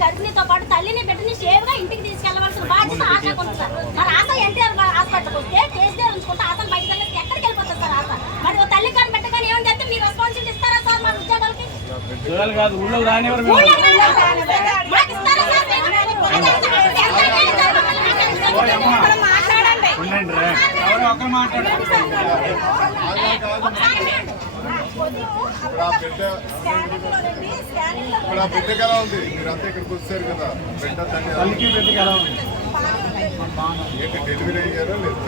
గర్భిణితో పాటు తల్లిని బిడ్డని సేవ్గా ఇంటికి తీసుకెళ్ళవలసిన బాధ్యత ఆశకు ఉంది సార్. మరి ఆశ ఎన్టీఆర్ హాస్పిటల్కి వస్తే కేసీఆర్ ఉంచుకుంటే ఆశ బయటకు వెళ్ళి ఎక్కడికి వెళ్ళిపోతుంది సార్ ఆశ? మరి ఓ తల్లి కానీ బిడ్డ కానీ ఏమని చెప్తే మీరు రెస్పాన్సిబిలిటీ ఇస్తారా సార్ మన ఉద్యోగాలకి? మాకు ఇస్తారా సార్? ఇక్కడ బిడ్డకి ఎలా ఉంది మీరంతా ఇక్కడికి వచ్చారు కదా బిడ్డ తల్లి ఉంది? ఎలా ఏంటి డెలివరీ అయ్యారా లేదు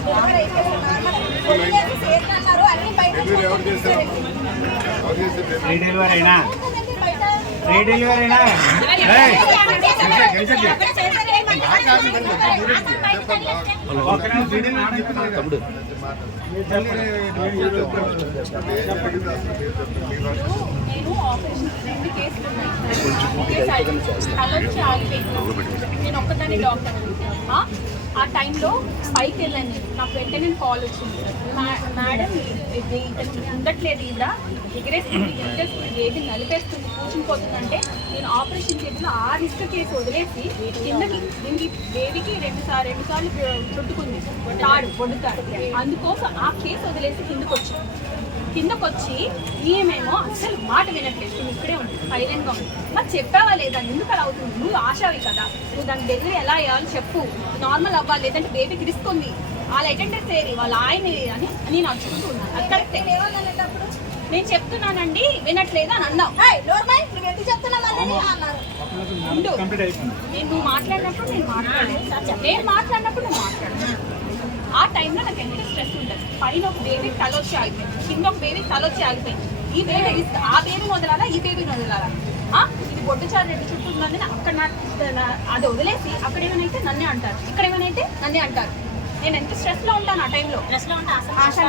డెలివరీ ఎవరు చేశారు ఎవరు చేశారు డెలివరీ ఫ్రీ డెలివరీ అయినా ఫ్రీ డెలివరీ అయినా నేను ఆపరేషన్ రెండు కేసులు ఉన్నాయి. ఒకేసారి తలొచ్చి ఆగిపోయింది. నేను డాక్టర్ టైంలో పైకి వెళ్ళాను నాకు వెంటనే కాల్ వచ్చింది. మేడం ఇది ఉండట్లేదు ఇదా ఎగరేస్తుంది ఎగరేస్తుంది ఏది నలిపేస్తుంది కూర్చునిపోతుందంటే నేను ఆపరేషన్ చేసిన ఆ రిస్క్ కేసు వదిలేసి కిందకి దీనికి బేబీకి రెండు సార్లు రెండు సార్లు చుట్టుకుంది. తాడు పొడుతాడు. అందుకోసం ఆ కేసు వదిలేసి కిందకు వచ్చింది కిందకు వచ్చి ఈమెమో అసలు మాట వినట్లేదు. నువ్వు ఇక్కడే ఉంది సైలెంట్గా ఉంది మరి చెప్పావా లేదా? ఎందుకు అలా అవుతుంది? నువ్వు ఆశావి కదా. నువ్వు దాని డెలివరీ ఎలా అయ్యాలో చెప్పు. నార్మల్ అవ్వాలి లేదంటే బేబీకి రిస్క్ ఉంది వాళ్ళ అటెండెన్స్ ఏరి వాళ్ళ ఆయన అని నేను అనుకుంటున్నాను అది కరెక్టే నేను చెప్తున్నానండి వినట్లేదు అని అన్నావు. ఉండు. కంప్లీట్ అయిపోయింది. నేను నువ్వు మాట్లాడినప్పుడు నేను మాట్లాడలేదు. నేను మాట్లాడినప్పుడు నువ్వు మాట్లాడలేదు ఆ టైంలో నాకు ఎంత స్ట్రెస్ ఉంటుంది పైన ఒక బేబీ తల వచ్చి ఆగిపోయింది. కింద ఒక బేబీ తల వచ్చి ఆగిపోయింది. ఈ బేబీ రిస్క్ ఆ బేబీని వదలాలా? ఈ బేబీని వదలాలా? ఆ? ఇది బొడ్డుచారు రెండు చుట్టూ ఉందని అక్కడ అది వదిలేసి అక్కడ ఏమైనా నన్నే అంటారు. ఇక్కడ ఏమైనా నన్నే అంటారు. నేను ఎంత స్ట్రెస్లో ఉంటాను ఆ టైంలో డ్రెస్లో ఉంటే అసలు ఆశలు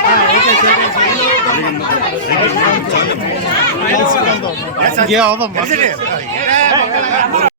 అయిన దగ్గర సెకండ్ సెకండ్